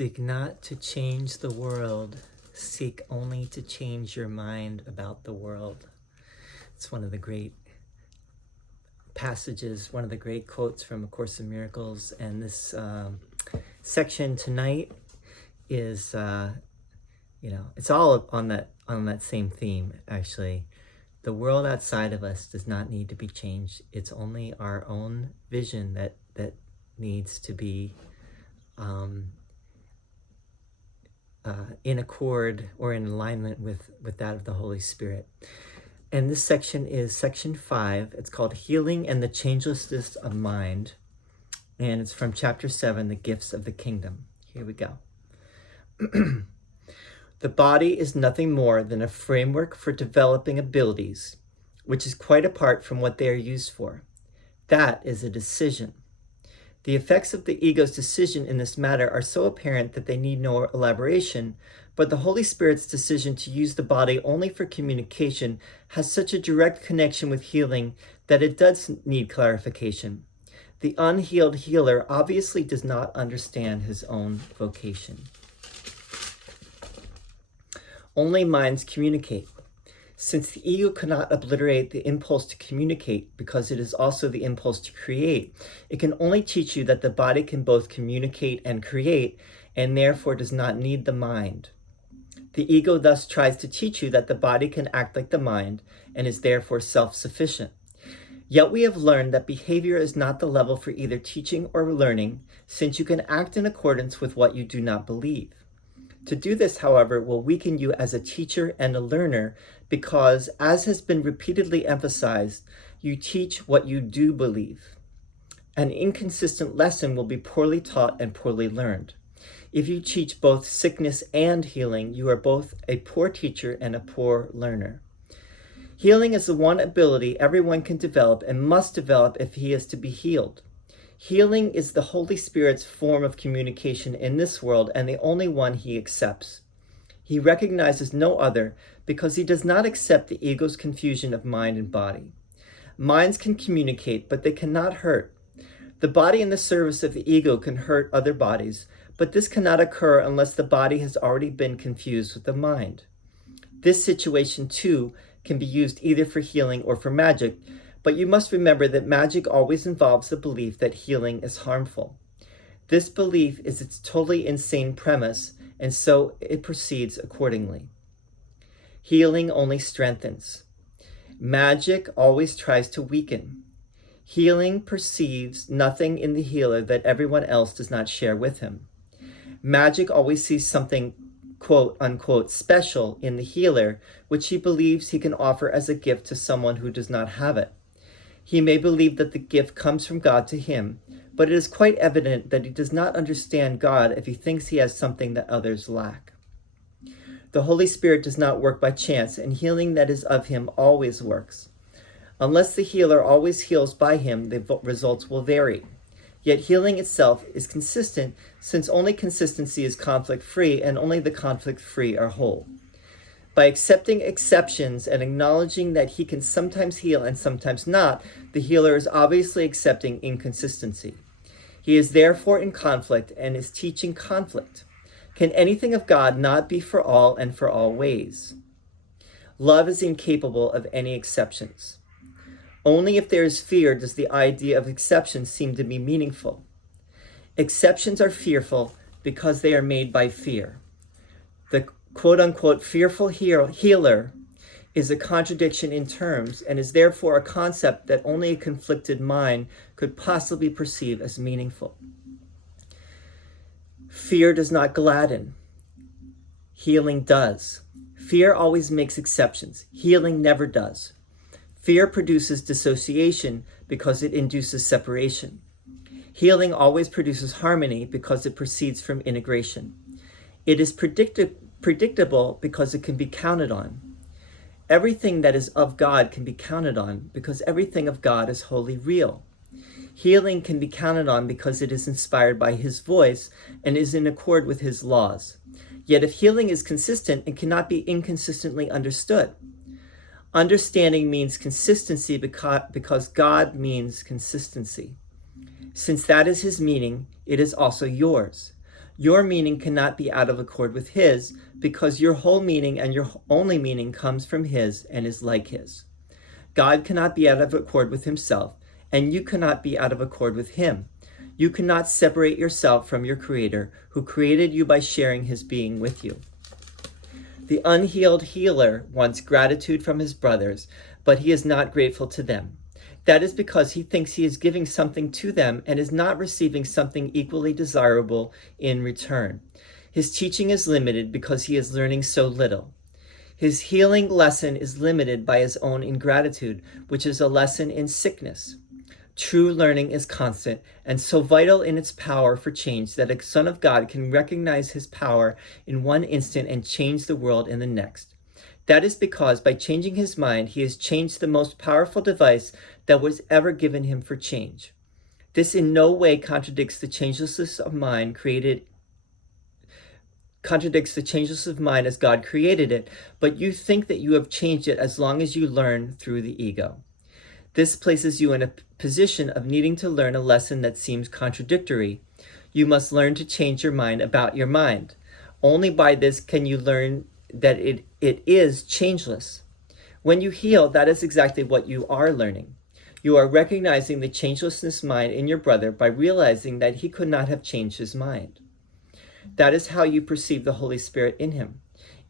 Seek not to change the world. Seek only to change your mind about the world. It's one of the great passages, one of the great quotes from A Course in Miracles. And this section tonight is, it's all on that same theme, actually. The world outside of us does not need to be changed. It's only our own vision that needs to be in accord or in alignment with that of the Holy Spirit. And this section is section 5. It's called Healing and the Changelessness of Mind. And it's from chapter 7, The Gifts of the Kingdom. Here we go. The body is nothing more than a framework for developing abilities, which is quite apart from what they are used for. That is a decision. The effects of the ego's decision in this matter are so apparent that they need no elaboration, but the Holy Spirit's decision to use the body only for communication has such a direct connection with healing that it does need clarification. The unhealed healer obviously does not understand his own vocation. Only minds communicate. Since the ego cannot obliterate the impulse to communicate because it is also the impulse to create, it can only teach you that the body can both communicate and create, and therefore does not need the mind. The ego thus tries to teach you that the body can act like the mind and is therefore self-sufficient. Yet we have learned that behavior is not the level for either teaching or learning, since you can act in accordance with what you do not believe. To do this, however, will weaken you as a teacher and a learner because, as has been repeatedly emphasized, you teach what you do believe. An inconsistent lesson will be poorly taught and poorly learned. If you teach both sickness and healing, you are both a poor teacher and a poor learner. Healing is the one ability everyone can develop and must develop if he is to be healed. Healing is the Holy Spirit's form of communication in this world and the only one he accepts. He recognizes no other because he does not accept the ego's confusion of mind and body. Minds can communicate, but they cannot hurt. The body in the service of the ego can hurt other bodies, but this cannot occur unless the body has already been confused with the mind. This situation, too, can be used either for healing or for magic, but you must remember that magic always involves the belief that healing is harmful. This belief is its totally insane premise, and so it proceeds accordingly. Healing only strengthens. Magic always tries to weaken. Healing perceives nothing in the healer that everyone else does not share with him. Magic always sees something quote unquote special in the healer, which he believes he can offer as a gift to someone who does not have it. He may believe that the gift comes from God to him, but it is quite evident that he does not understand God if he thinks he has something that others lack. The Holy Spirit does not work by chance, and healing that is of him always works. Unless the healer always heals by him, the results will vary. Yet healing itself is consistent, since only consistency is conflict-free, and only the conflict-free are whole. By accepting exceptions and acknowledging that he can sometimes heal and sometimes not, the healer is obviously accepting inconsistency. He is therefore in conflict and is teaching conflict. Can anything of God not be for all and for all ways? Love is incapable of any exceptions. Only if there is fear does the idea of exceptions seem to be meaningful. Exceptions are fearful because they are made by fear. The quote-unquote fearful healer is a contradiction in terms and is therefore a concept that only a conflicted mind could possibly perceive as meaningful. Fear does not gladden. Healing does. Fear always makes exceptions. Healing never does. Fear produces dissociation because it induces separation. Healing always produces harmony because it proceeds from integration. It is predictable because it can be counted on. Everything that is of God can be counted on because everything of God is wholly real. Healing can be counted on because it is inspired by his voice and is in accord with his laws. Yet if healing is consistent, it cannot be inconsistently understood. Understanding means consistency because God means consistency. Since that is his meaning, it is also yours. Your meaning cannot be out of accord with his, because your whole meaning and your only meaning comes from his and is like his. God cannot be out of accord with himself, and you cannot be out of accord with him. You cannot separate yourself from your Creator, who created you by sharing his being with you. The unhealed healer wants gratitude from his brothers, but he is not grateful to them. That is because he thinks he is giving something to them and is not receiving something equally desirable in return. His teaching is limited because he is learning so little. His healing lesson is limited by his own ingratitude, which is a lesson in sickness. True learning is constant and so vital in its power for change that a son of God can recognize his power in one instant and change the world in the next. That is because by changing his mind, he has changed the most powerful device that was ever given him for change. This in no way contradicts the changelessness of mind as God created it, but you think that you have changed it as long as you learn through the ego. This places you in a position of needing to learn a lesson that seems contradictory. You must learn to change your mind about your mind. Only by this can you learn that it is changeless. When you heal, that is exactly what you are learning. You are recognizing the changelessness mind in your brother by realizing that he could not have changed his mind. That is how you perceive the Holy Spirit in him.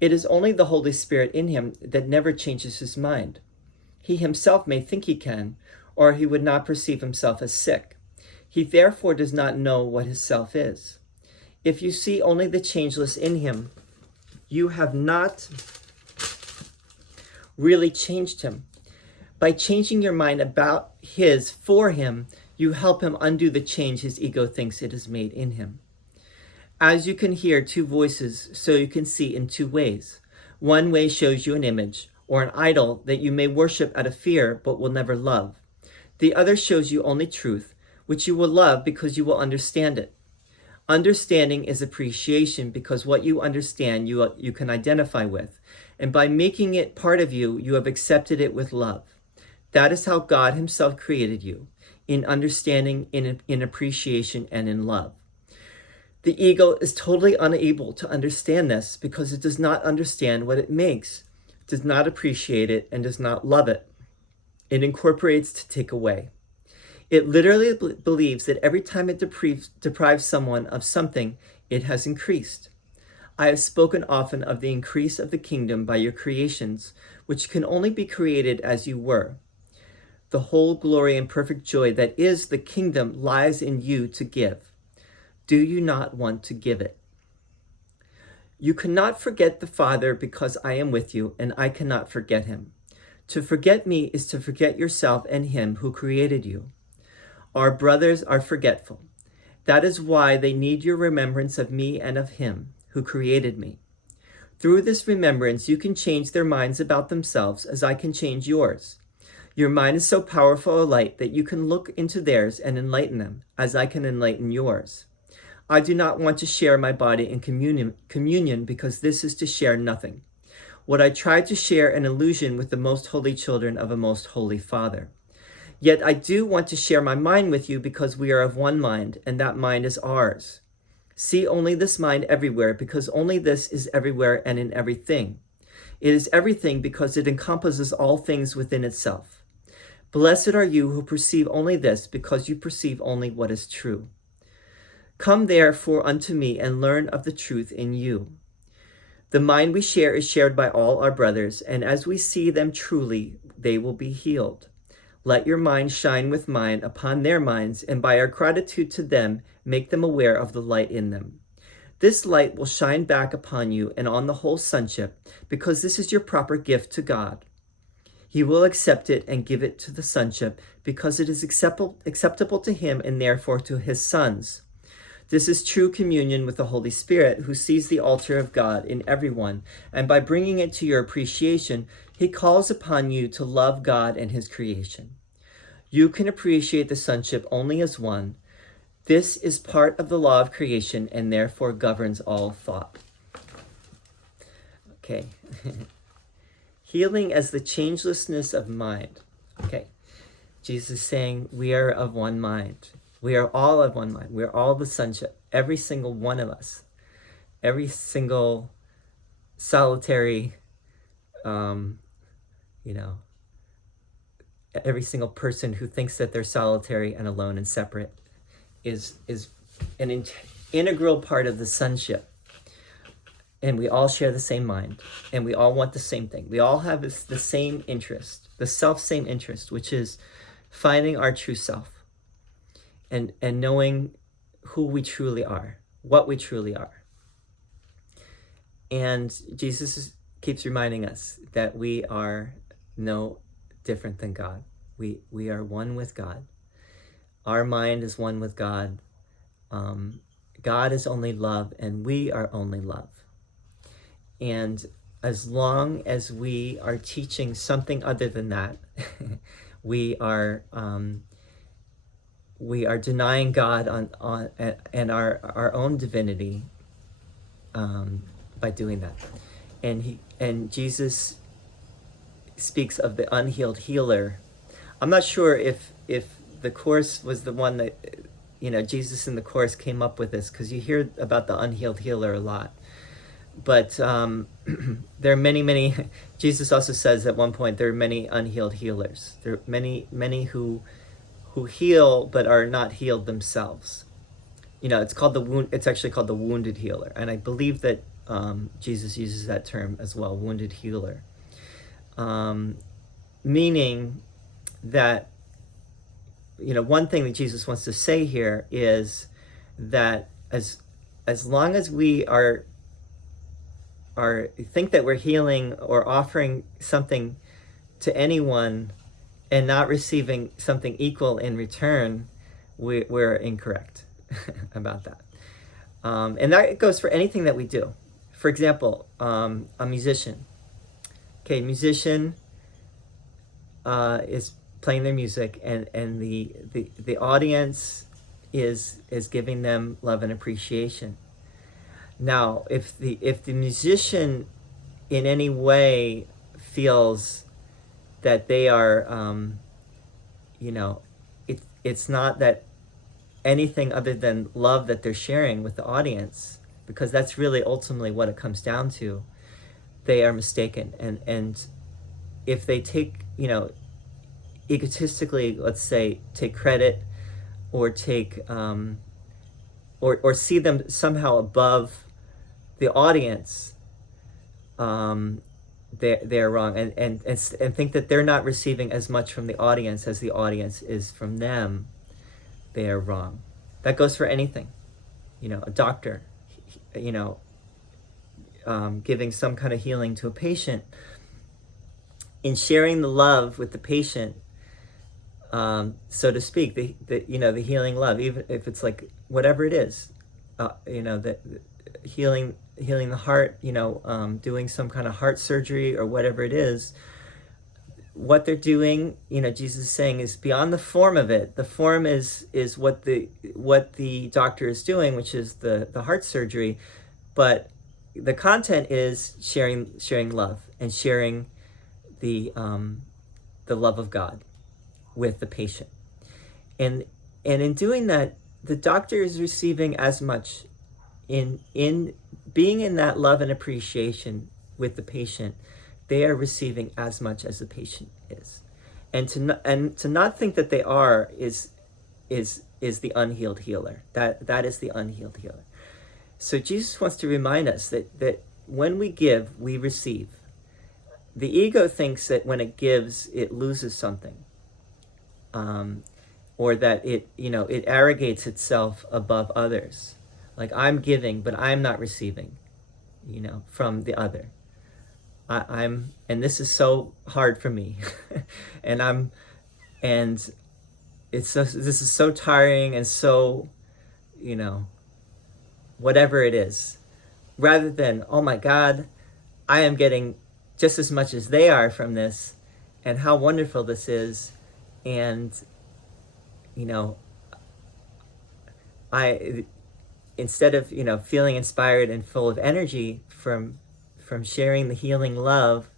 It is only the Holy Spirit in him that never changes his mind. He himself may think he can, or he would not perceive himself as sick. He therefore does not know what his self is. If you see only the changeless in him, you have not really changed him. By changing your mind about his for him, you help him undo the change his ego thinks it has made in him. As you can hear two voices, so you can see in two ways. One way shows you an image, or an idol that you may worship out of fear but will never love. The other shows you only truth, which you will love because you will understand it. Understanding is appreciation because what you understand you can identify with, and by making it part of you, you have accepted it with love. That is how God himself created you, in understanding, in appreciation, and in love. The ego is totally unable to understand this because it does not understand what it makes, does not appreciate it, and does not love it. It incorporates to take away. It literally believes that every time it deprives someone of something, it has increased. I have spoken often of the increase of the kingdom by your creations, which can only be created as you were. The whole glory and perfect joy that is the kingdom lies in you to give. Do you not want to give it? You cannot forget the Father because I am with you, and I cannot forget him. To forget me is to forget yourself and him who created you. Our brothers are forgetful. That is why they need your remembrance of me and of him who created me. Through this remembrance, you can change their minds about themselves as I can change yours. Your mind is so powerful a light that you can look into theirs and enlighten them, as I can enlighten yours. I do not want to share my body in communion because this is to share nothing. What I try to share an illusion with the most holy children of a most holy Father. Yet I do want to share my mind with you because we are of one mind, and that mind is ours. See only this mind everywhere because only this is everywhere and in everything. It is everything because it encompasses all things within itself. Blessed are you who perceive only this because you perceive only what is true. Come therefore unto me and learn of the truth in you. The mind we share is shared by all our brothers, and as we see them truly, they will be healed. Let your mind shine with mine upon their minds, and by our gratitude to them, make them aware of the light in them. This light will shine back upon you and on the whole sonship, because this is your proper gift to God. He will accept it and give it to the sonship, because it is acceptable to him and therefore to his sons. This is true communion with the Holy Spirit, who sees the altar of God in everyone, and by bringing it to your appreciation, he calls upon you to love God and his creation. You can appreciate the sonship only as one. This is part of the law of creation and therefore governs all thought. Okay. Healing as the changelessness of mind. Okay. Jesus is saying we are of one mind. We are all of one mind. We are all the sonship. every single one of us, every single solitary, you know, every single person who thinks that they're solitary and alone and separate is an integral part of the sonship. And we all share the same mind, and we all want the same thing. We all have the same interest, the same interest, which is finding our true self and knowing who we truly are, what we truly are. And Jesus keeps reminding us that we are no different than God. We are one with God. Our mind is one with God. God is only love, and we are only love. And as long as we are teaching something other than that, we are denying God on and our own divinity by doing that. And Jesus speaks of the unhealed healer. I'm not sure if the Course was the one that, Jesus in the Course came up with this, because you hear about the unhealed healer a lot. But there are many. Jesus also says at one point there are many unhealed healers. There are many who heal but are not healed themselves. It's called It's actually called the wounded healer, and I believe that Jesus uses that term as well, wounded healer, meaning that one thing that Jesus wants to say here is that as long as we think that we're healing or offering something to anyone and not receiving something equal in return, we're incorrect about that. And that goes for anything that we do. For example, a musician. Okay, musician is playing their music, and the audience is giving them love and appreciation. Now, if the musician in any way feels that they are, it's not that anything other than love that they're sharing with the audience, because that's really ultimately what it comes down to, they are mistaken. And if they take, egotistically, let's say, take credit or take, or see them somehow above the audience, they're wrong, and think that they're not receiving as much from the audience as the audience is from them, they are wrong. That goes for anything. A doctor, giving some kind of healing to a patient, in sharing the love with the patient, so to speak, the healing love, even if it's like whatever it is, the healing the heart, doing some kind of heart surgery or whatever it is, what they're doing, Jesus is saying, is beyond the form of it. The form is what the doctor is doing, which is the heart surgery, but the content is sharing love and sharing the love of God with the patient. And in doing that, the doctor is receiving as much in being in that love and appreciation with the patient. They are receiving as much as the patient is, and to not think that they are is the unhealed healer. That is the unhealed healer. So Jesus wants to remind us that when we give, we receive. The ego thinks that when it gives, it loses something, or that it arrogates itself above others. Like, I'm giving, but I'm not receiving, from the other. I'm, and this is so hard for me, and this is so tiring and so, whatever it is, rather than, oh my God, I am getting just as much as they are from this, and how wonderful this is, and, instead of, feeling inspired and full of energy from sharing the healing love,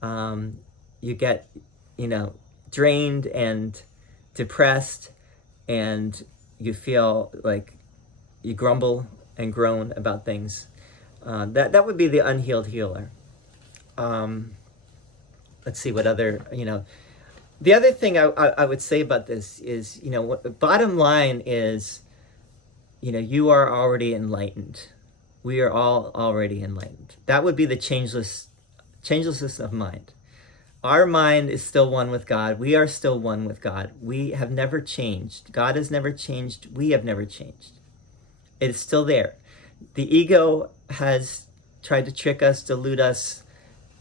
you get, drained and depressed, and you feel like you grumble and groan about things. That would be the unhealed healer. Let's see what other, the other thing I would say about this is, what the bottom line is, you are already enlightened. We are all already enlightened. That would be the changelessness of mind. Our mind is still one with God. We are still one with God. We have never changed. God has never changed. We have never changed. It is still there. The ego has tried to trick us, delude us,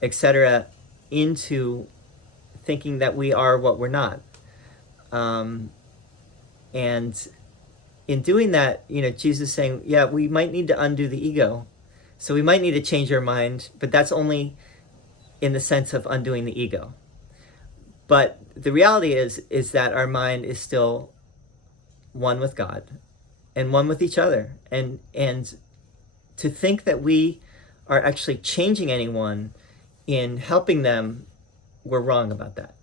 etc., into thinking that we are what we're not. And in doing that, Jesus is saying, yeah, we might need to undo the ego. So we might need to change our mind, but that's only in the sense of undoing the ego. But the reality is that our mind is still one with God and one with each other. And to think that we are actually changing anyone in helping them, we're wrong about that.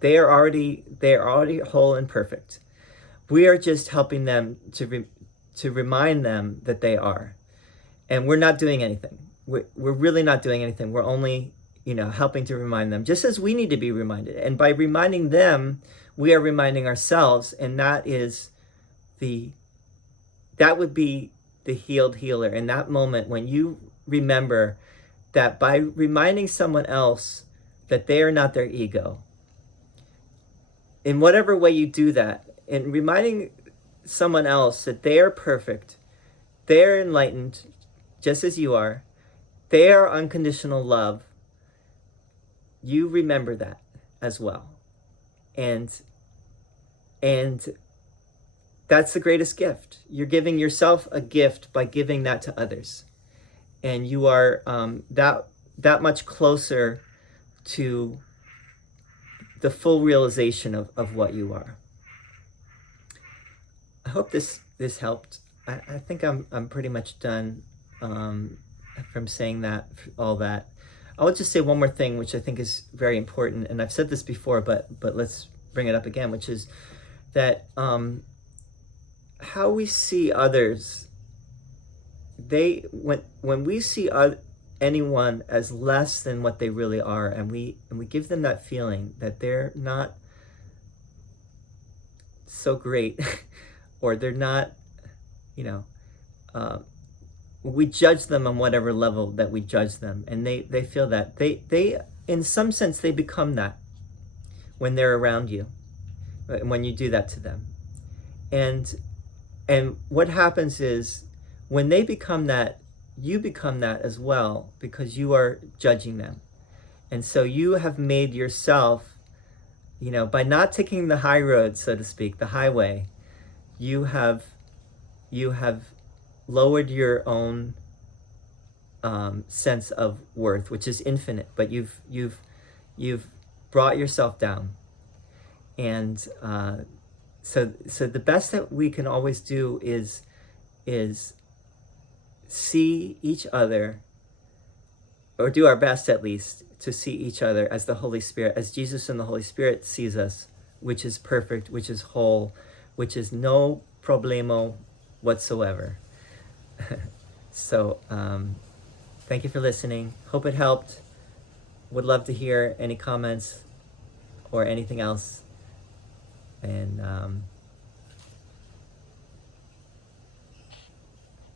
They are already whole and perfect. We are just helping them to remind them that they are. And we're not doing anything. We're really not doing anything. We're only, helping to remind them, just as we need to be reminded. And by reminding them, we are reminding ourselves, and that would be the healed healer. In that moment, when you remember that by reminding someone else that they are not their ego, in whatever way you do that, in reminding someone else that they are perfect, they are enlightened, just as you are, they are unconditional love, you remember that as well. And that's the greatest gift. You're giving yourself a gift by giving that to others. And you are that much closer to the full realization of what you are. I hope this helped. I think I'm pretty much done from saying all that. I'll just say one more thing, which I think is very important, and I've said this before, but let's bring it up again, which is that how we see others. When we see anyone as less than what they really are, and we give them that feeling that they're not so great, or they're not, we judge them on whatever level that we judge them, and they feel that they in some sense they become that when they're around you, when you do that to them. And what happens is, when they become that, you become that as well, because you are judging them. And so you have made yourself, by not taking the high road, so to speak, the highway, you have lowered your own sense of worth, which is infinite, but you've brought yourself down. And so the best that we can always do is see each other, or do our best at least, to see each other as the Holy Spirit, as Jesus and the Holy Spirit sees us, which is perfect, which is whole, which is no problemo whatsoever. So thank you for listening. Hope it helped. Would love to hear any comments or anything else. And